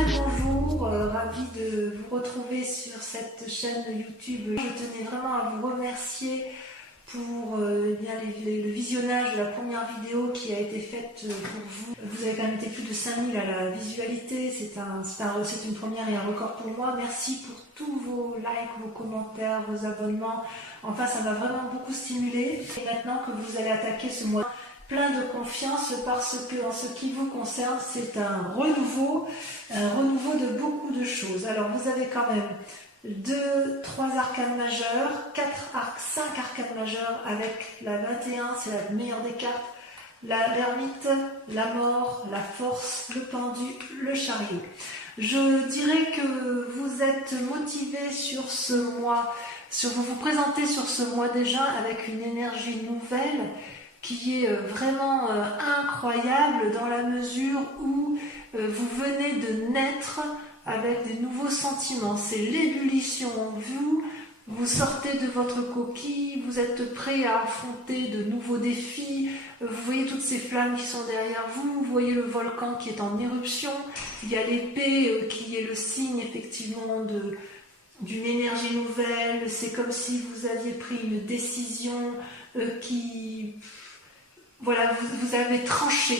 Très bonjour, ravie de vous retrouver sur cette chaîne YouTube. Je tenais vraiment à vous remercier pour le visionnage de la première vidéo qui a été faite pour vous. Vous avez quand même été plus de 5000 à la visualité, c'est une première et un record pour moi. Merci pour tous vos likes, vos commentaires, vos abonnements. Enfin, ça m'a vraiment beaucoup stimulé. Et maintenant que vous allez attaquer ce mois plein de confiance, parce que en ce qui vous concerne, c'est un renouveau de beaucoup de choses. Alors vous avez quand même 3 arcanes majeures, 5 arcanes majeures avec la 21, c'est la meilleure des cartes, l'ermite, la mort, la force, le pendu, le chariot. Je dirais que vous êtes motivé sur ce mois, vous vous présentez sur ce mois déjà avec une énergie nouvelle qui est vraiment incroyable dans la mesure où vous venez de naître avec des nouveaux sentiments. C'est l'ébullition en vous sortez de votre coquille, vous êtes prêt à affronter de nouveaux défis, vous voyez toutes ces flammes qui sont derrière vous, vous voyez le volcan qui est en éruption, il y a l'épée qui est le signe effectivement d'une énergie nouvelle, c'est comme si vous aviez pris une décision voilà, vous avez tranché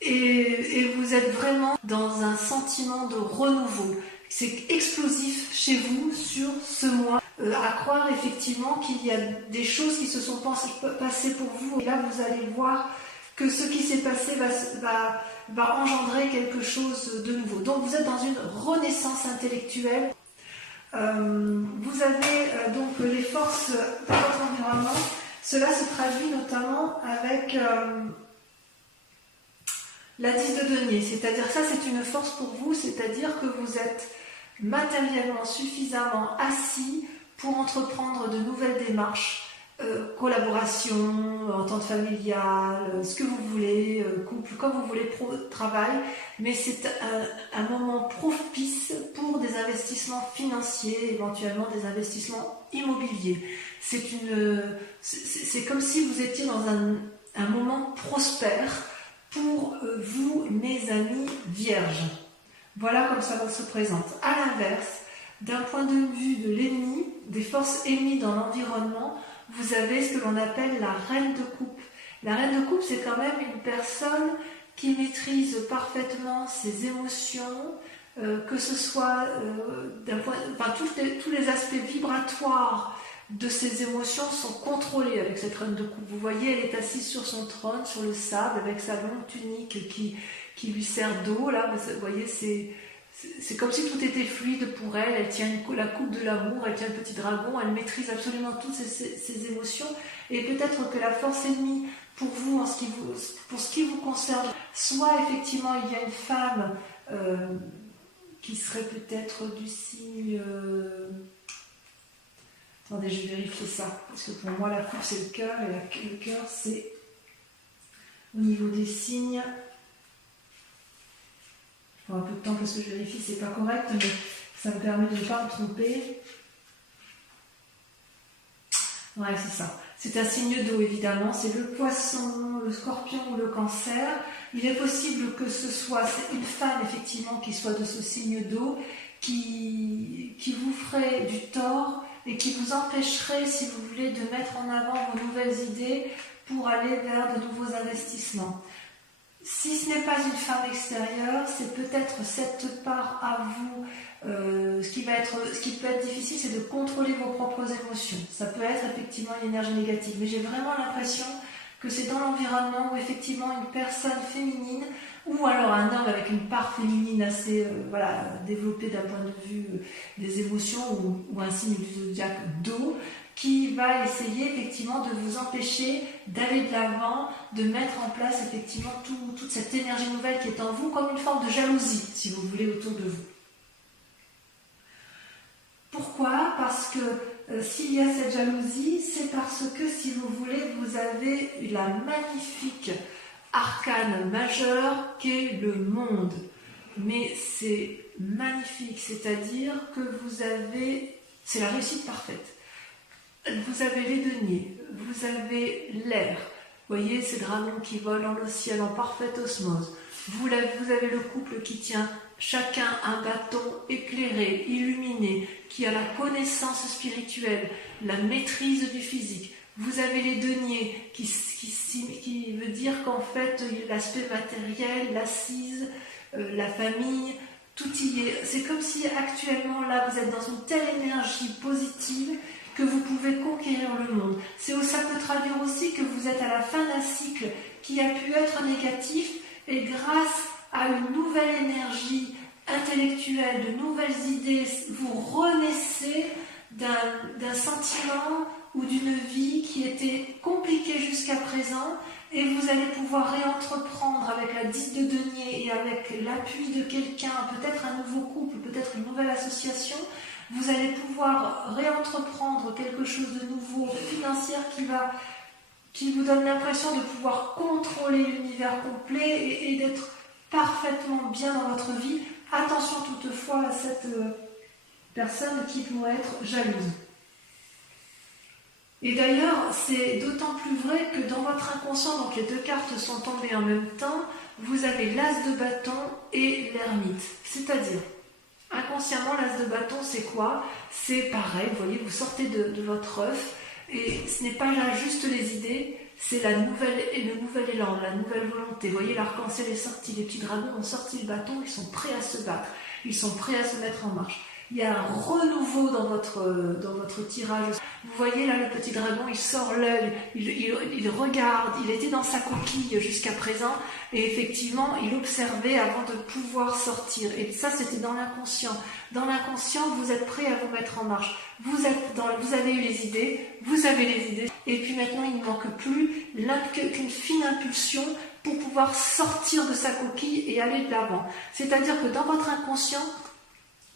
et vous êtes vraiment dans un sentiment de renouveau. C'est explosif chez vous sur ce mois. À croire effectivement qu'il y a des choses qui se sont passées pour vous. Et là, vous allez voir que ce qui s'est passé va engendrer quelque chose de nouveau. Donc, vous êtes dans une renaissance intellectuelle. Vous avez donc les forces de votre environnement. Cela se traduit notamment avec la 10 de denier, c'est-à-dire ça c'est une force pour vous, c'est-à-dire que vous êtes matériellement suffisamment assis pour entreprendre de nouvelles démarches, collaboration, entente familiale, ce que vous voulez, couple, comme vous voulez, travail, mais c'est un moment propice pour des investissements financiers, éventuellement des investissements immobiliers. C'est comme si vous étiez dans un moment prospère pour vous, mes amis vierges. Voilà comme ça se présente. À l'inverse, d'un point de vue de l'ennemi, des forces ennemies dans l'environnement, vous avez ce que l'on appelle la reine de coupe. La reine de coupe, c'est quand même une personne qui maîtrise parfaitement ses émotions, que ce soit tous les aspects vibratoires de ses émotions sont contrôlés avec cette reine de coupe. Vous voyez, elle est assise sur son trône, sur le sable, avec sa longue tunique qui lui sert d'eau. Là, vous voyez, c'est comme si tout était fluide pour elle. Elle tient la coupe de l'amour, elle tient le petit dragon, elle maîtrise absolument toutes ses émotions. Et peut-être que la force ennemie pour vous, pour ce qui vous concerne, soit effectivement il y a une femme qui serait peut-être du signe... Attendez, je vais vérifier ça, parce que pour moi la coupe c'est le cœur, et le cœur c'est au niveau des signes. Je prends un peu de temps parce que je vérifie, c'est pas correct, mais ça me permet de ne pas me tromper. Ouais, c'est ça. C'est un signe d'eau évidemment, c'est le poisson, le scorpion ou le cancer. Il est possible que ce soit une femme effectivement qui soit de ce signe d'eau, qui vous ferait du tort, et qui vous empêcherait, si vous voulez, de mettre en avant vos nouvelles idées pour aller vers de nouveaux investissements. Si ce n'est pas une femme extérieure, c'est peut-être cette part à vous. Ce qui peut être difficile, c'est de contrôler vos propres émotions. Ça peut être effectivement une énergie négative, mais j'ai vraiment l'impression que c'est dans l'environnement où effectivement une personne féminine, ou alors un homme avec une part féminine assez développée d'un point de vue des émotions, ou un signe du zodiaque d'eau, qui va essayer effectivement de vous empêcher d'aller de l'avant, de mettre en place effectivement toute cette énergie nouvelle qui est en vous, comme une forme de jalousie, si vous voulez, autour de vous. Pourquoi ? Parce que s'il y a cette jalousie, c'est parce que, si vous voulez, vous avez la magnifique arcane majeure qu'est le monde. Mais c'est magnifique, c'est-à-dire que c'est la réussite parfaite. Vous avez les deniers, vous avez l'air, vous voyez ces dragons qui volent dans le ciel en parfaite osmose. Vous avez le couple qui tient chacun un bâton éclairé, illuminé, qui a la connaissance spirituelle, la maîtrise du physique. Vous avez les deniers qui veut dire qu'en fait l'aspect matériel, l'assise, la famille, tout y est. C'est comme si actuellement là vous êtes dans une telle énergie positive que vous pouvez conquérir le monde. Ça peut traduire aussi que vous êtes à la fin d'un cycle qui a pu être négatif et grâce à une nouvelle énergie intellectuelle, de nouvelles idées, vous renaissez d'un sentiment ou d'une vie qui était compliquée jusqu'à présent et vous allez pouvoir réentreprendre avec la 10 de denier et avec l'appui de quelqu'un, peut-être un nouveau couple, peut-être une nouvelle association, vous allez pouvoir réentreprendre quelque chose de nouveau, financier, qui vous donne l'impression de pouvoir contrôler l'univers complet et d'être parfaitement bien dans votre vie. Attention toutefois à cette personne qui pourrait être jalouse. Et d'ailleurs, c'est d'autant plus vrai que dans votre inconscient, donc les deux cartes sont tombées en même temps, vous avez l'as de bâton et l'ermite. C'est-à-dire, inconsciemment, l'as de bâton, c'est quoi? C'est pareil, vous voyez, vous sortez de votre œuf, et ce n'est pas là juste les idées, c'est le nouvel élan, la nouvelle volonté. Vous voyez, l'arc-en-ciel est sorti, les petits dragons ont sorti le bâton, ils sont prêts à se battre, ils sont prêts à se mettre en marche. Il y a un renouveau dans votre tirage. Vous voyez là, le petit dragon, il sort l'œil, il regarde, il était dans sa coquille jusqu'à présent, et effectivement, il observait avant de pouvoir sortir. Et ça, c'était dans l'inconscient. Dans l'inconscient, vous êtes prêt à vous mettre en marche. Vous avez eu les idées, vous avez les idées, et puis maintenant, il ne manque plus qu'une fine impulsion pour pouvoir sortir de sa coquille et aller de l'avant. C'est-à-dire que dans votre inconscient,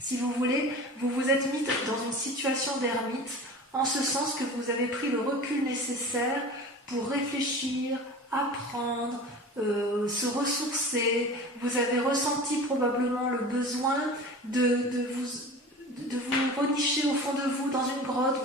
si vous voulez, vous vous êtes mis dans une situation d'ermite, en ce sens que vous avez pris le recul nécessaire pour réfléchir, apprendre, se ressourcer. Vous avez ressenti probablement le besoin de vous renicher au fond de vous dans une grotte.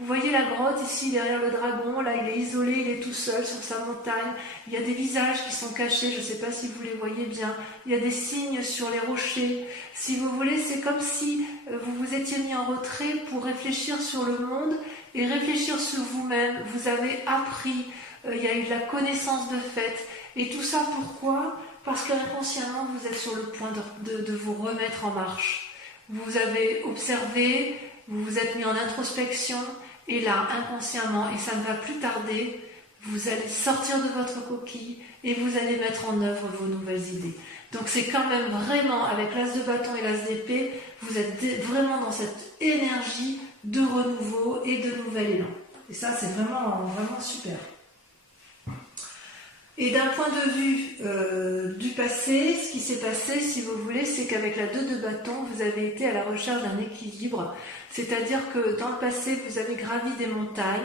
Vous voyez la grotte ici derrière le dragon, là il est isolé, il est tout seul sur sa montagne. Il y a des visages qui sont cachés, je ne sais pas si vous les voyez bien. Il y a des signes sur les rochers. Si vous voulez, c'est comme si vous vous étiez mis en retrait pour réfléchir sur le monde et réfléchir sur vous-même. Vous avez appris, il y a eu de la connaissance de fait. Et tout ça pourquoi? Parce qu'inconsciemment vous êtes sur le point de vous remettre en marche. Vous avez observé, vous vous êtes mis en introspection, et là, inconsciemment, et ça ne va plus tarder, vous allez sortir de votre coquille et vous allez mettre en œuvre vos nouvelles idées. Donc c'est quand même vraiment, avec l'as de bâton et l'as d'épée, vous êtes vraiment dans cette énergie de renouveau et de nouvel élan. Et ça, c'est vraiment, vraiment super. Et d'un point de vue du passé, ce qui s'est passé, si vous voulez, c'est qu'avec la 2 de bâton, vous avez été à la recherche d'un équilibre. C'est-à-dire que dans le passé, vous avez gravi des montagnes,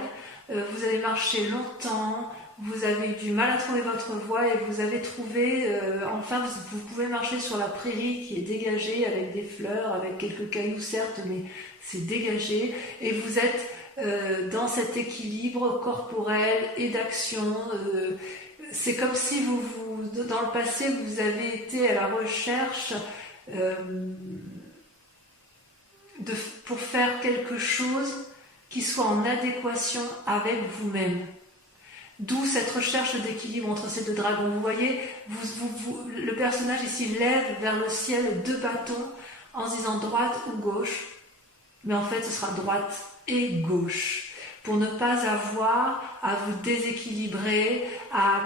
vous avez marché longtemps, vous avez eu du mal à trouver votre voie et vous avez trouvé, enfin, vous pouvez marcher sur la prairie qui est dégagée avec des fleurs, avec quelques cailloux certes, mais c'est dégagé. Et vous êtes dans cet équilibre corporel et d'action. C'est comme si dans le passé, vous avez été à la recherche pour faire quelque chose qui soit en adéquation avec vous-même. D'où cette recherche d'équilibre entre ces deux dragons. Vous voyez, le personnage ici lève vers le ciel 2 bâtons en se disant droite ou gauche, mais en fait ce sera droite et gauche. Pour ne pas avoir à vous déséquilibrer, à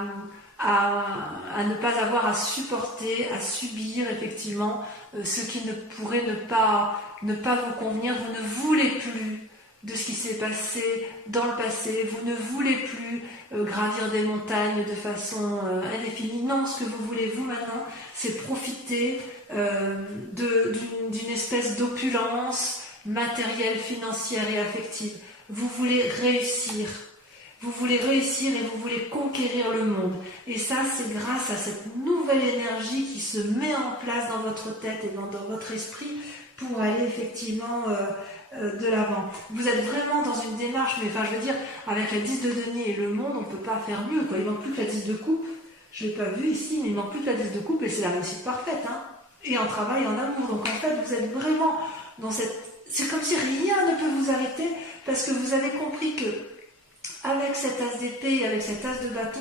ne pas avoir à supporter, à subir effectivement ce qui ne pourrait ne pas vous convenir. Vous ne voulez plus de ce qui s'est passé dans le passé, vous ne voulez plus gravir des montagnes de façon indéfinie. Non, ce que vous voulez vous maintenant, c'est profiter d'une espèce d'opulence matérielle, financière et affective. Vous voulez réussir et vous voulez conquérir le monde. Et ça, c'est grâce à cette nouvelle énergie qui se met en place dans votre tête et dans votre esprit pour aller effectivement de l'avant. Vous êtes vraiment dans une démarche, mais enfin je veux dire, avec la 10 de denier et le monde, on ne peut pas faire mieux, quoi. Il ne manque plus que la 10 de coupe. Je ne l'ai pas vu ici, mais il manque plus que la 10 de coupe et c'est la réussite parfaite. Hein. Et en travail, en amour. Donc en fait, vous êtes vraiment dans cette... C'est comme si rien ne peut vous arrêter parce que vous avez compris que avec cet as d'épée et avec cet as de bâton,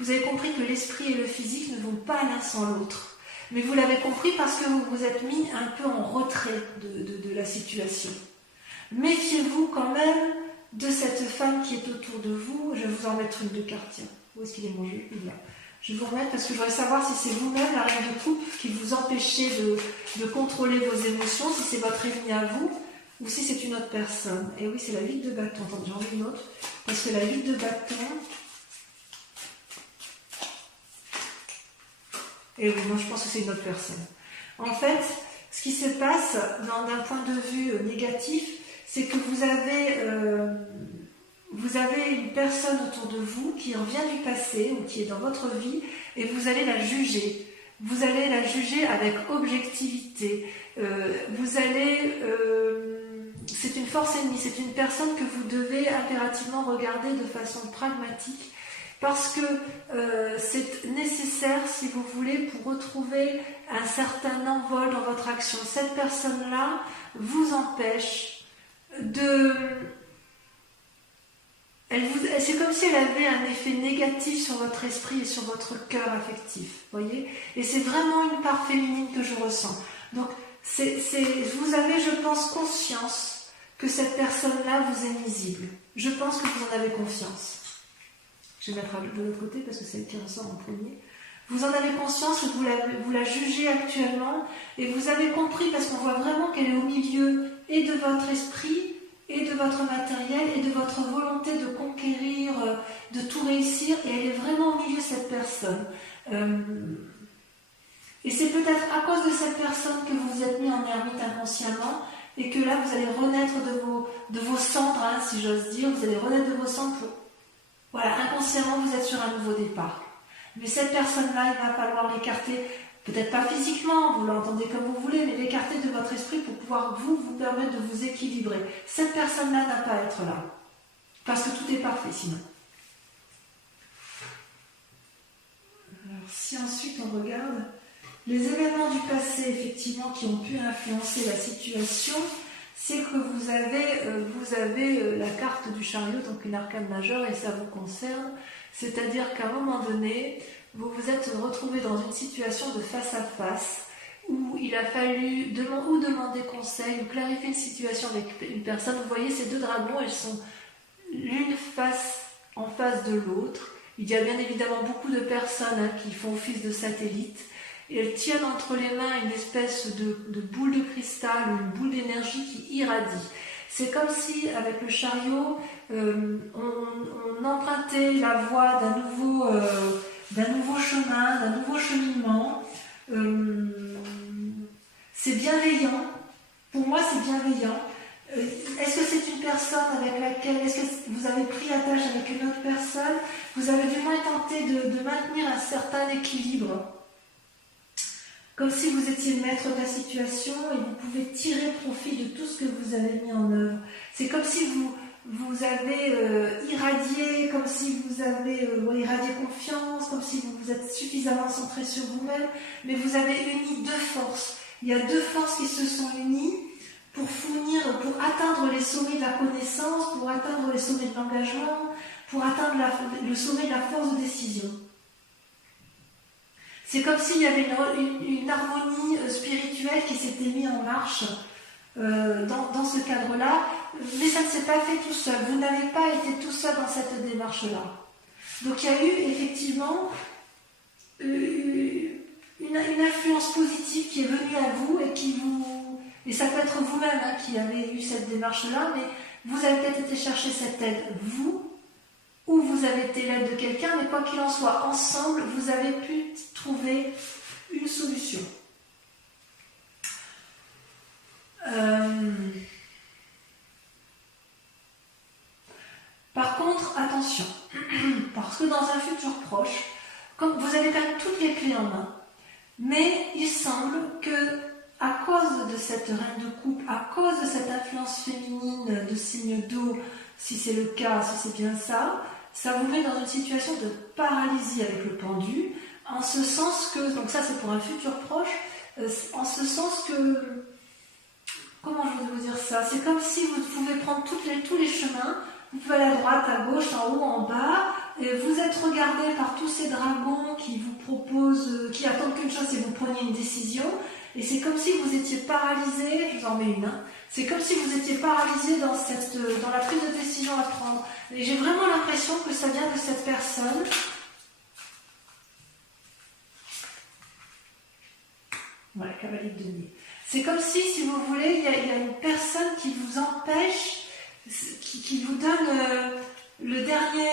vous avez compris que l'esprit et le physique ne vont pas l'un sans l'autre. Mais vous l'avez compris parce que vous vous êtes mis un peu en retrait de la situation. Méfiez-vous quand même de cette femme qui est autour de vous. Je vais vous en mettre une de carte. Tiens, où est-ce qu'il est mon jeu? Il est là. Je vais vous remettre parce que je voudrais savoir si c'est vous-même, la reine de coupe, qui vous empêchez de contrôler vos émotions, si c'est votre ennemi à vous, ou si c'est une autre personne. Et oui, c'est la 8 de bâton. Attendez, j'en ai une autre. Parce que la 8 de bâton... Et oui, non, je pense que c'est une autre personne. En fait, ce qui se passe d'un point de vue négatif, c'est que vous avez une personne autour de vous qui revient du passé ou qui est dans votre vie et vous allez la juger. Vous allez la juger avec objectivité. C'est une force ennemie, c'est une personne que vous devez impérativement regarder de façon pragmatique parce que c'est nécessaire, si vous voulez, pour retrouver un certain envol dans votre action. Cette personne-là vous empêche de... C'est comme si elle avait un effet négatif sur votre esprit et sur votre cœur affectif, voyez. Et c'est vraiment une part féminine que je ressens. Donc, vous avez, je pense, conscience que cette personne-là vous est nuisible. Je pense que vous en avez confiance. Je vais mettre de l'autre côté parce que c'est elle qui ressort en premier. Vous en avez conscience que vous la jugez actuellement et vous avez compris parce qu'on voit vraiment qu'elle est au milieu et de votre esprit et de votre matériel et de votre volonté de conquérir, de tout réussir, et elle est vraiment au milieu de cette personne. Et c'est peut-être à cause de cette personne que vous vous êtes mis en ermite inconsciemment, et que là vous allez renaître de vos cendres, hein, si j'ose dire, vous allez renaître de vos cendres pour... Voilà, inconsciemment vous êtes sur un nouveau départ. Mais cette personne-là, il va falloir l'écarter, peut-être pas physiquement, vous l'entendez comme vous voulez, mais l'écarter de votre esprit pour pouvoir vous permettre de vous équilibrer. Cette personne-là n'a pas à être là. Parce que tout est parfait sinon. Alors, si ensuite on regarde les événements du passé, effectivement, qui ont pu influencer la situation, c'est que vous avez la carte du chariot, donc une arcane majeure, et ça vous concerne. C'est-à-dire qu'à un moment donné, vous vous êtes retrouvé dans une situation de face à face où il a fallu demander conseil ou clarifier une situation avec une personne. Vous voyez ces deux dragons, elles sont l'une en face de l'autre. Il y a bien évidemment beaucoup de personnes qui font office de satellite et elles tiennent entre les mains une espèce de boule de cristal ou une boule d'énergie qui irradie. C'est comme si, avec le chariot, on empruntait la voie d'un nouveau chemin, d'un nouveau cheminement. C'est bienveillant. Pour moi, c'est bienveillant. Est-ce que c'est une personne avec laquelle... Est-ce que vous avez pris attache avec une autre personne? Vous avez du moins tenté de maintenir un certain équilibre. Comme si vous étiez le maître de la situation et vous pouvez tirer profit de tout ce que vous avez mis en œuvre. C'est comme si vous avez irradié, comme si vous avez irradié confiance, comme si vous êtes suffisamment centré sur vous-même, mais vous avez uni deux forces. Il y a deux forces qui se sont unies pour atteindre les sommets de la connaissance, pour atteindre les sommets de l'engagement, pour atteindre le sommet de la force de décision. C'est comme s'il y avait une harmonie spirituelle qui s'était mise en marche dans ce cadre-là, mais ça ne s'est pas fait tout seul. Vous n'avez pas été tout seul dans cette démarche-là. Donc il y a eu effectivement une influence positive qui est venue à vous et ça peut être vous-même qui avez eu cette démarche-là, mais vous avez peut-être été chercher cette aide, vous, ou vous avez été l'aide de quelqu'un, mais quoi qu'il en soit, ensemble, vous avez pu trouver une solution. Par contre, attention, parce que dans un futur proche, comme vous avez quand même toutes les clés en main, mais il semble que, à cause de cette reine de coupe, à cause de cette influence féminine de signe d'eau, si c'est le cas, si c'est bien ça, ça vous met dans une situation de paralysie avec le pendu, en ce sens que, donc ça c'est pour un futur proche, en ce sens que, comment je vais vous dire ça, c'est comme si vous pouvez prendre tous les chemins, vous pouvez aller à droite, à gauche, en haut, en bas, et vous êtes regardé par tous ces dragons qui vous proposent, qui attendent qu'une chose, c'est que vous preniez une décision, et c'est comme si vous étiez paralysé, je vous en mets une, hein, c'est comme si vous étiez paralysé dans la prise de décision à prendre. Et j'ai vraiment l'impression que ça vient de cette personne. Voilà, cavalier de denier. C'est comme si vous voulez, il y a une personne qui vous empêche, qui vous donne le dernier,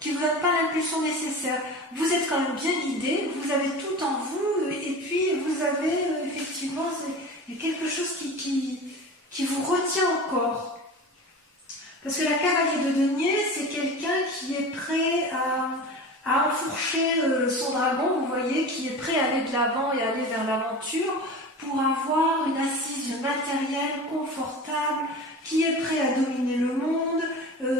qui vous donne pas l'impulsion nécessaire. Vous êtes quand même bien guidé, vous avez tout en vous, et puis vous avez effectivement, il y a quelque chose qui vous retient encore. Parce que la cavalier de denier, c'est quelqu'un qui est prêt à enfourcher son dragon, vous voyez, qui est prêt à aller de l'avant et aller vers l'aventure pour avoir une assise matérielle confortable, qui est prêt à dominer le monde.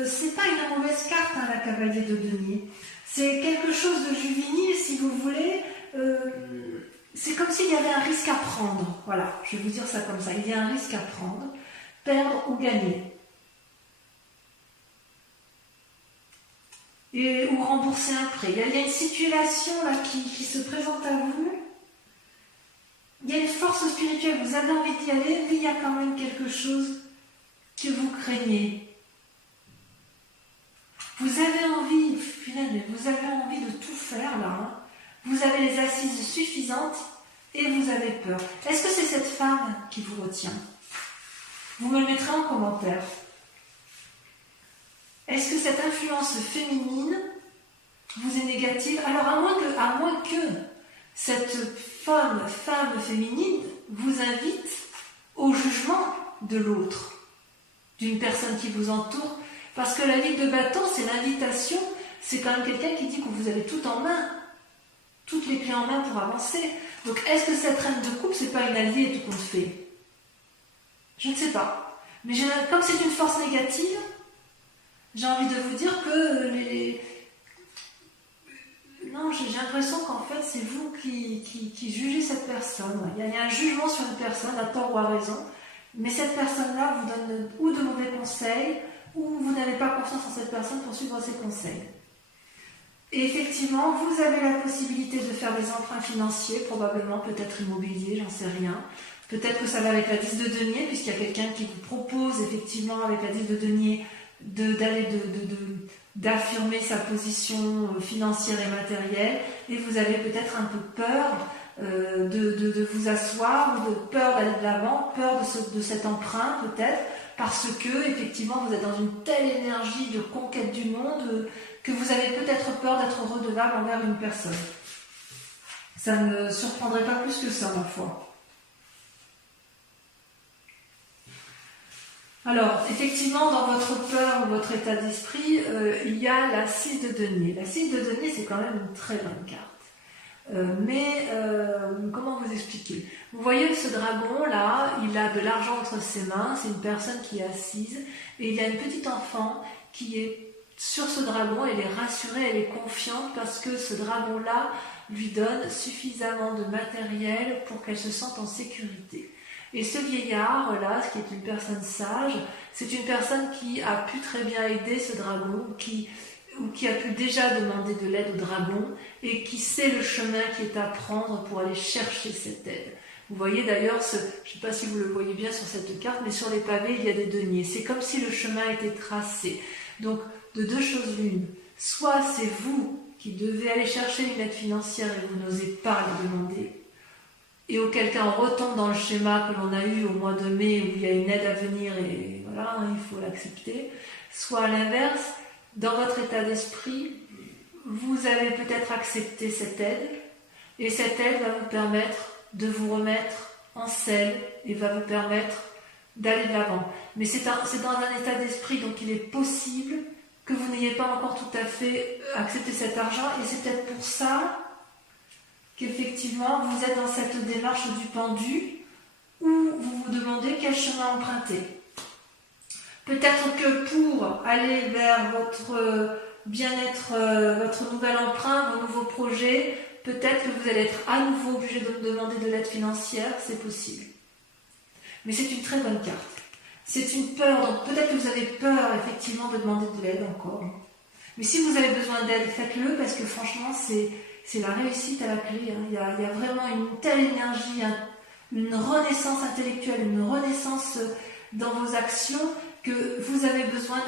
C'est pas une mauvaise carte, hein, la cavalier de denier. C'est quelque chose de juvénile, si vous voulez. C'est comme s'il y avait un risque à prendre. Voilà, je vais vous dire ça comme ça. Il y a un risque à prendre, perdre ou gagner. Ou rembourser un prêt. Il y a une situation là qui se présente à vous. Il y a une force spirituelle, vous avez envie d'y aller, mais il y a quand même quelque chose que vous craignez. Vous avez envie, finalement, vous avez envie de tout faire là. Hein. Vous avez les assises suffisantes et vous avez peur. Est-ce que c'est cette femme qui vous retient? Vous me le mettrez en commentaire. Est-ce que cette influence féminine vous est négative? Alors à moins que cette femme féminine vous invite au jugement de l'autre, d'une personne qui vous entoure, parce que la ligue de bâton, c'est l'invitation, c'est quand même quelqu'un qui dit que vous avez tout en main, toutes les clés en main pour avancer. Donc est-ce que cette reine de coupe, c'est pas une alliée tout compte fait? Je ne sais pas. Mais comme c'est une force négative, j'ai envie de vous dire que non, j'ai l'impression qu'en fait, c'est vous qui jugez cette personne. Il y a un jugement sur une personne, à tort ou à raison, mais cette personne-là vous donne ou de mauvais conseils, ou vous n'avez pas confiance en cette personne pour suivre ses conseils. Et effectivement, vous avez la possibilité de faire des emprunts financiers, probablement, peut-être immobiliers, j'en sais rien. Peut-être que ça va avec la 10 de denier, puisqu'il y a quelqu'un qui vous propose, effectivement, avec la 10 de denier, d'affirmer sa position financière et matérielle, et vous avez peut-être un peu peur de vous asseoir, ou de peur d'aller de l'avant, peur de cet emprunt peut-être, parce que effectivement vous êtes dans une telle énergie de conquête du monde que vous avez peut-être peur d'être redevable envers une personne. Ça ne surprendrait pas plus que ça, ma foi. Alors, effectivement, dans votre peur ou votre état d'esprit, il y a la 6 de denier. La 6 de denier, c'est quand même une très bonne carte. Comment vous expliquer? Vous voyez ce dragon-là, il a de l'argent entre ses mains, c'est une personne qui est assise, et il y a une petite enfant qui est sur ce dragon, elle est rassurée, elle est confiante, parce que ce dragon-là lui donne suffisamment de matériel pour qu'elle se sente en sécurité. Et ce vieillard-là, qui est une personne sage, c'est une personne qui a pu très bien aider ce dragon, qui a pu déjà demander de l'aide au dragon, et qui sait le chemin qui est à prendre pour aller chercher cette aide. Vous voyez d'ailleurs, je ne sais pas si vous le voyez bien sur cette carte, mais sur les pavés, il y a des deniers. C'est comme si le chemin était tracé. Donc, de deux choses l'une. Soit c'est vous qui devez aller chercher une aide financière et vous n'osez pas la demander, et auquel cas on retombe dans le schéma que l'on a eu au mois de mai où il y a une aide à venir et voilà, il faut l'accepter. Soit à l'inverse, dans votre état d'esprit, vous avez peut-être accepté cette aide et cette aide va vous permettre de vous remettre en selle et va vous permettre d'aller de l'avant. Mais c'est dans un état d'esprit, donc il est possible que vous n'ayez pas encore tout à fait accepté cet argent et c'est peut-être pour ça qu'effectivement, vous êtes dans cette démarche du pendu où vous vous demandez quel chemin emprunter. Peut-être que pour aller vers votre bien-être, votre nouvel emprunt, vos nouveaux projets, peut-être que vous allez être à nouveau obligé de me demander de l'aide financière, c'est possible. Mais c'est une très bonne carte. C'est une peur, donc peut-être que vous avez peur effectivement de demander de l'aide encore. Mais si vous avez besoin d'aide, faites-le parce que franchement, c'est la réussite à la clé. Hein. Il y a vraiment une telle énergie, une renaissance intellectuelle, une renaissance dans vos actions que vous avez besoin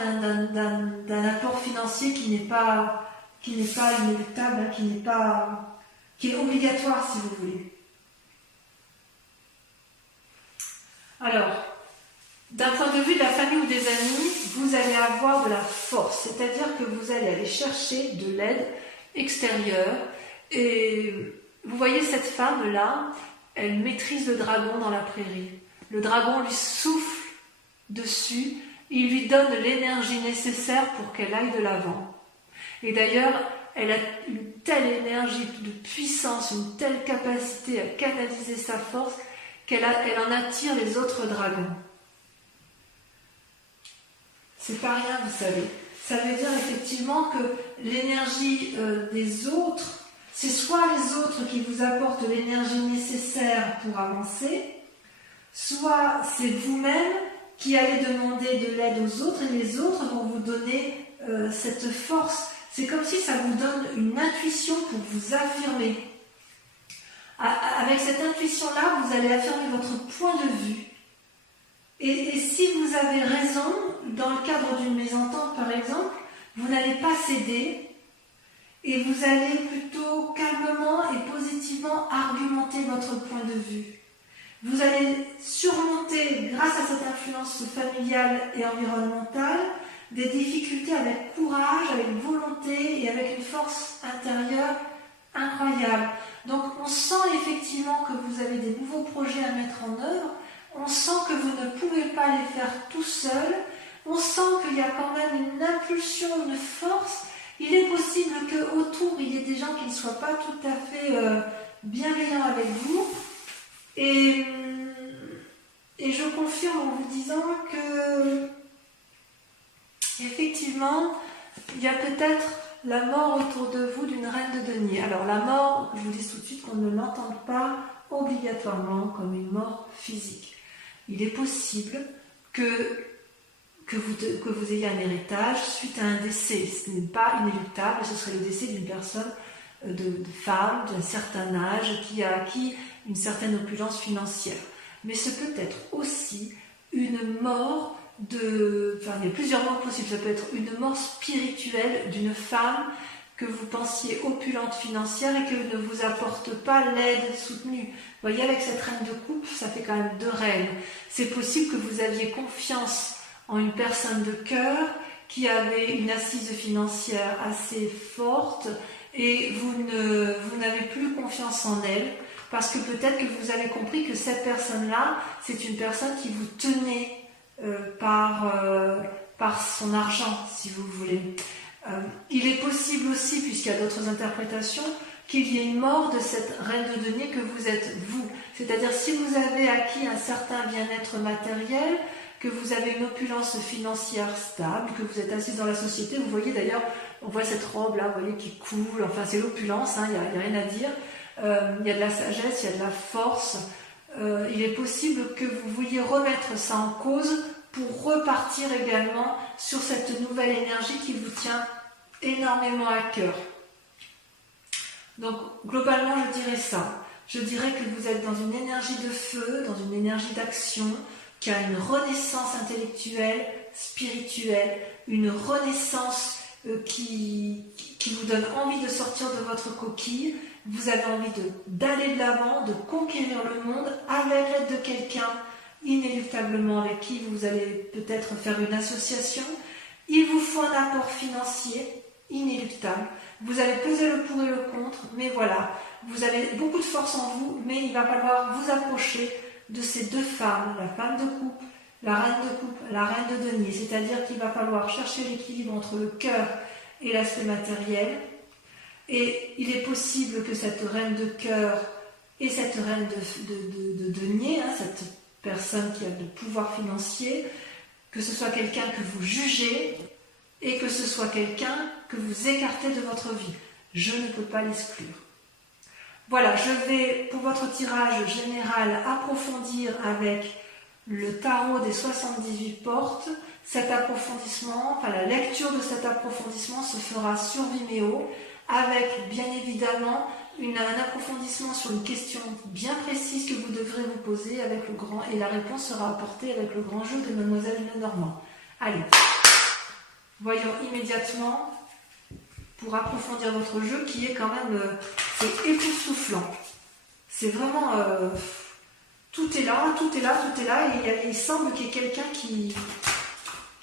d'un apport financier qui n'est pas inéluctable, hein, qui est obligatoire si vous voulez. Alors, d'un point de vue de la famille ou des amis, vous allez avoir de la force, c'est-à-dire que vous allez aller chercher de l'aide extérieure. Et vous voyez cette femme-là, elle maîtrise le dragon dans la prairie. Le dragon lui souffle dessus, il lui donne l'énergie nécessaire pour qu'elle aille de l'avant. Et d'ailleurs, elle a une telle énergie de puissance, une telle capacité à canaliser sa force qu'elle en attire les autres dragons. C'est pas rien, vous savez. Ça veut dire effectivement que l'énergie des autres, c'est soit les autres qui vous apportent l'énergie nécessaire pour avancer, soit c'est vous-même qui allez demander de l'aide aux autres et les autres vont vous donner cette force. C'est comme si ça vous donne une intuition pour vous affirmer. Avec cette intuition-là, vous allez affirmer votre point de vue. Et si vous avez raison, dans le cadre d'une mésentente par exemple, vous n'allez pas céder et vous allez plutôt calmement et positivement argumenter votre point de vue. Vous allez surmonter, grâce à cette influence familiale et environnementale, des difficultés avec courage, avec volonté et avec une force intérieure incroyable. Donc on sent effectivement que vous avez des nouveaux projets à mettre en œuvre, on sent que vous ne pouvez pas les faire tout seul, on sent qu'il y a quand même une impulsion, une force. Il est possible qu'autour il y ait des gens qui ne soient pas tout à fait bienveillants avec vous. Et je confirme en vous disant que effectivement, il y a peut-être la mort autour de vous d'une reine de denier. Alors la mort, je vous dis tout de suite qu'on ne l'entende pas obligatoirement comme une mort physique. Il est possible que vous ayez un héritage suite à un décès. Ce n'est pas inéluctable, ce serait le décès d'une personne, de femme d'un certain âge qui a acquis une certaine opulence financière. Mais ce peut être aussi une mort il y a plusieurs morts possibles. Ça peut être une mort spirituelle d'une femme que vous pensiez opulente financière et que ne vous apporte pas l'aide soutenue. Vous voyez, avec cette reine de coupe, ça fait quand même 2 reines. C'est possible que vous aviez confiance en une personne de cœur qui avait une assise financière assez forte et vous n'avez plus confiance en elle parce que peut-être que vous avez compris que cette personne-là, c'est une personne qui vous tenait par son argent, si vous voulez. Il est possible aussi, puisqu'il y a d'autres interprétations, qu'il y ait une mort de cette reine de denier que vous êtes vous. C'est-à-dire si vous avez acquis un certain bien-être matériel, que vous avez une opulence financière stable, que vous êtes assise dans la société, vous voyez d'ailleurs, on voit cette robe là, vous voyez, qui coule, enfin c'est l'opulence, il n'y a rien à dire. Il y a de la sagesse, il y a de la force. Il est possible que vous vouliez remettre ça en cause pour repartir également sur cette nouvelle énergie qui vous tient énormément à cœur. Donc globalement je dirais ça. Je dirais que vous êtes dans une énergie de feu, dans une énergie d'action, qui a une renaissance intellectuelle, spirituelle, une renaissance qui vous donne envie de sortir de votre coquille. Vous avez envie d'aller de l'avant, de conquérir le monde avec l'aide de quelqu'un inéluctablement avec qui vous allez peut-être faire une association. Il vous faut un apport financier inéluctable. Vous allez peser le pour et le contre, mais voilà, vous avez beaucoup de force en vous, mais il va falloir vous approcher de ces 2 femmes, la femme de coupe, la reine de coupe, la reine de denier. C'est-à-dire qu'il va falloir chercher l'équilibre entre le cœur et l'aspect matériel. Et il est possible que cette reine de cœur et cette reine de denier, cette personne qui a de pouvoir financier, que ce soit quelqu'un que vous jugez et que ce soit quelqu'un que vous écartez de votre vie. Je ne peux pas l'exclure. Voilà, je vais pour votre tirage général approfondir avec le tarot des 78 portes. Cet approfondissement, enfin la lecture de cet approfondissement se fera sur Vimeo avec bien évidemment un approfondissement sur une question bien précise que vous devrez vous poser avec le grand, et la réponse sera apportée avec le grand jeu de Mademoiselle Lenormand. Allez, voyons immédiatement pour approfondir votre jeu qui est quand même c'est époustouflant. C'est vraiment tout est là, tout est là, tout est là, et il semble qu'il y ait quelqu'un qui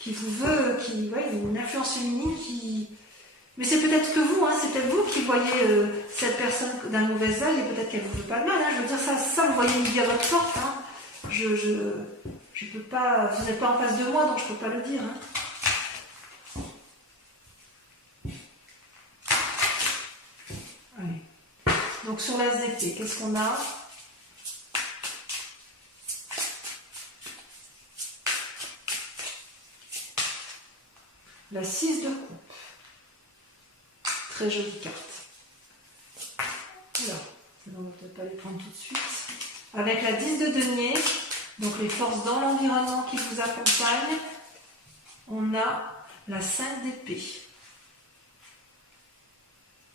vous veut, une influence féminine qui... Mais c'est peut-être que vous, c'est peut-être vous qui voyez cette personne d'un mauvais œil, et peut-être qu'elle ne vous veut pas de mal. Je veux dire, ça vous voyez midi à votre porte. Je peux pas, vous n'êtes pas en face de moi, donc je ne peux pas le dire. Allez. Donc sur la ZT, qu'est-ce qu'on a ? La 6 de coupe. Très jolie carte. Alors, on ne va peut-être pas les prendre tout de suite. Avec la 10 de denier, donc les forces dans l'environnement qui vous accompagnent, on a la 5 d'épée.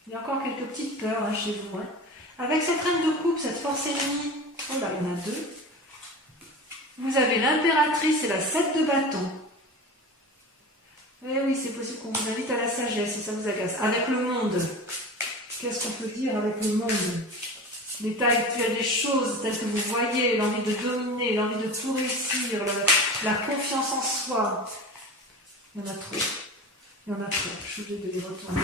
Il y a encore quelques petites peurs chez vous. Avec cette reine de coupe, cette force ennemie, oh là, il y en a deux. Vous avez l'impératrice et la 7 de bâton. Eh oui, c'est possible qu'on vous invite à la sagesse et ça vous agace. Avec le monde, qu'est-ce qu'on peut dire avec le monde ? L'état actuel des choses, tel que vous voyez, l'envie de dominer, l'envie de tout réussir, la confiance en soi. Il y en a trop. Il y en a trop. Je suis obligée de les retourner.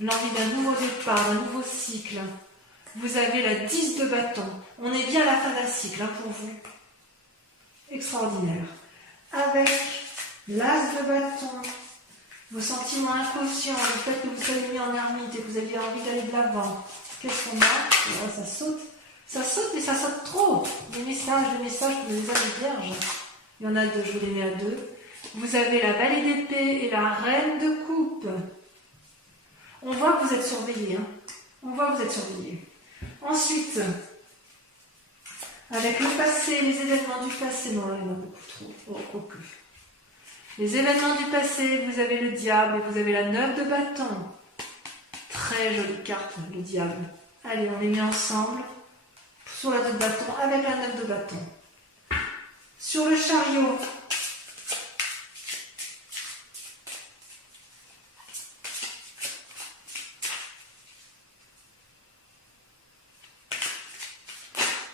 L'envie d'un nouveau départ, d'un nouveau cycle. Vous avez la 10 de bâton. On est bien à la fin d'un cycle pour vous. Extraordinaire. Avec l'as de bâton, vos sentiments inconscients, le fait que vous soyez mis en ermite et que vous aviez envie d'aller de l'avant. Qu'est-ce qu'on a ? Ça saute. Ça saute, mais ça saute trop. Des messages pour les âmes vierges. Il y en a deux, je vous les mets à deux. Vous avez la vallée d'épée et la reine de coupe. On voit que vous êtes surveillé. On voit que vous êtes surveillé. Ensuite, avec le passé, les événements du passé. Non, là, il y en a beaucoup trop. Oh, quoique. Les événements du passé, vous avez le diable et vous avez la 9 de bâton. Très jolie carte, le diable. Allez, on les met ensemble sur la 2 de bâton avec la 9 de bâton. Sur le chariot,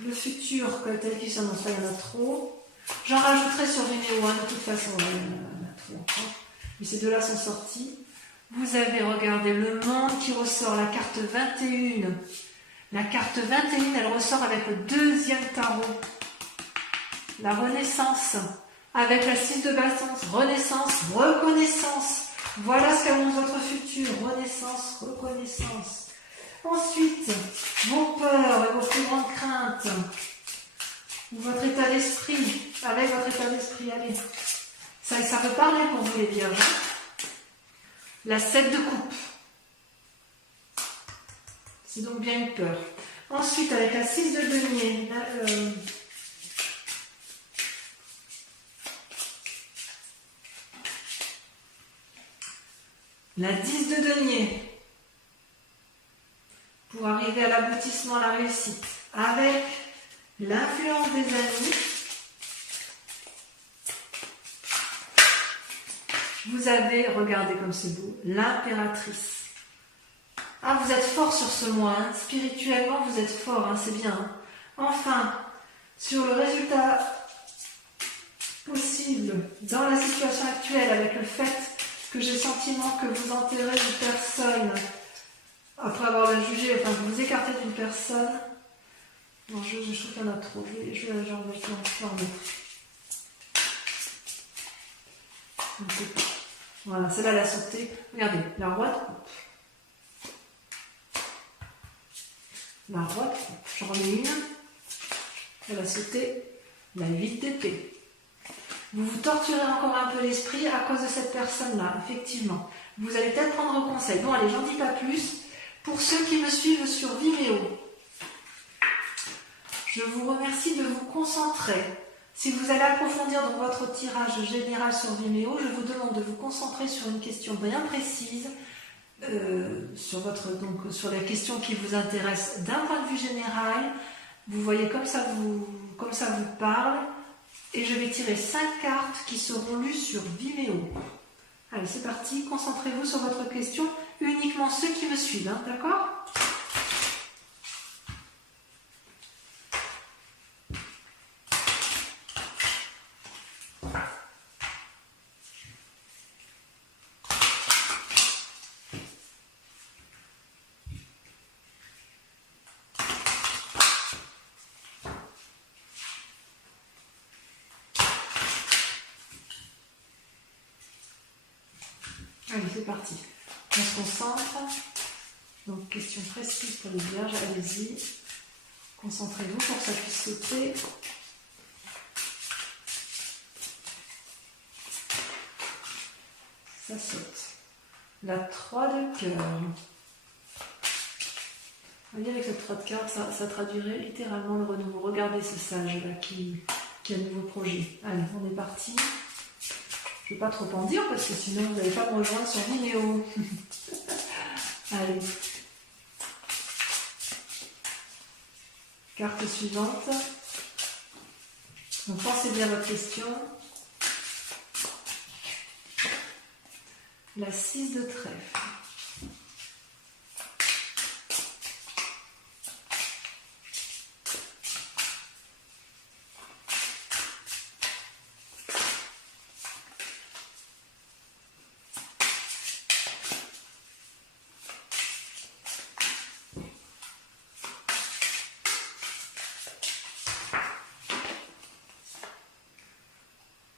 le futur, tel qu'il s'annonce, là, il y en a trop. J'en rajouterai sur Vimeo, de toute façon, il y en a trop encore. Mais ces deux-là sont sortis. Vous avez, regardé le monde qui ressort, la carte 21. La carte 21, elle ressort avec le deuxième tarot. La renaissance. Avec la 6 de bâton. Renaissance, reconnaissance. Voilà ce qu'annonce votre futur. Renaissance, reconnaissance. Ensuite, vos peurs et vos plus grandes craintes. Votre état d'esprit. Avec votre état d'esprit, allez. Ça peut parler pour vous les vierges. La 7 de coupe. C'est donc bien une peur. Ensuite, avec la 6 de denier, la 10 de denier, pour arriver à l'aboutissement, à la réussite. Avec l'influence des amis, vous avez, regardez comme c'est beau, l'impératrice. Ah, vous êtes fort sur ce mois, spirituellement vous êtes fort, c'est bien. Enfin, sur le résultat possible dans la situation actuelle, avec le fait que j'ai le sentiment que vous enterrez une personne, après avoir la jugé, enfin que vous écartez d'une personne. Non, je trouve qu'il y en a trop, je vais en mettre. Je ne sais pas. Voilà, celle-là, elle a sauté. Regardez, la roi de coupe. La roi de coupe. J'en remets une. Elle a sauté la 8 d'épée. Vous vous torturez encore un peu l'esprit à cause de cette personne-là, effectivement. Vous allez peut-être prendre conseil. Bon, allez, j'en dis pas plus. Pour ceux qui me suivent sur Vimeo, je vous remercie de vous concentrer. Si vous allez approfondir dans votre tirage général sur Vimeo, je vous demande de vous concentrer sur une question bien précise, sur les questions qui vous intéressent d'un point de vue général. Vous voyez comme ça vous parle. Et je vais tirer 5 cartes qui seront lues sur Vimeo. Allez, c'est parti. Concentrez-vous sur votre question. Uniquement ceux qui me suivent, hein, d'accord ? Allez, c'est parti. On se concentre. Donc, question précise pour les vierges. Allez-y. Concentrez-vous pour que ça puisse sauter. Ça saute. La 3 de cœur. Vous voyez, avec cette 3 de cœur, ça traduirait littéralement le renouveau. Regardez ce sage-là qui a un nouveau projet. Allez, on est parti. Je ne vais pas trop en dire parce que sinon vous n'allez pas me rejoindre sur Vimeo. Allez. Carte suivante. Donc pensez bien à votre question. La 6 de trèfle.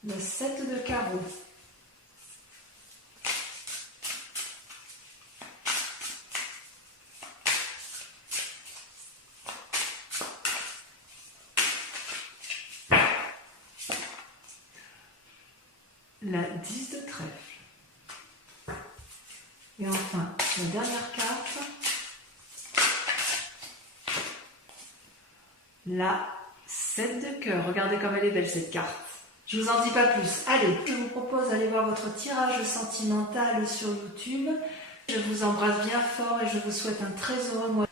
Le 7 de carreau. La 10 de trèfle. Et enfin, la dernière carte. La 7 de cœur. Regardez comme elle est belle cette carte. Je vous en dis pas plus. Allez, je vous propose d'aller voir votre tirage sentimental sur YouTube. Je vous embrasse bien fort et je vous souhaite un très heureux mois.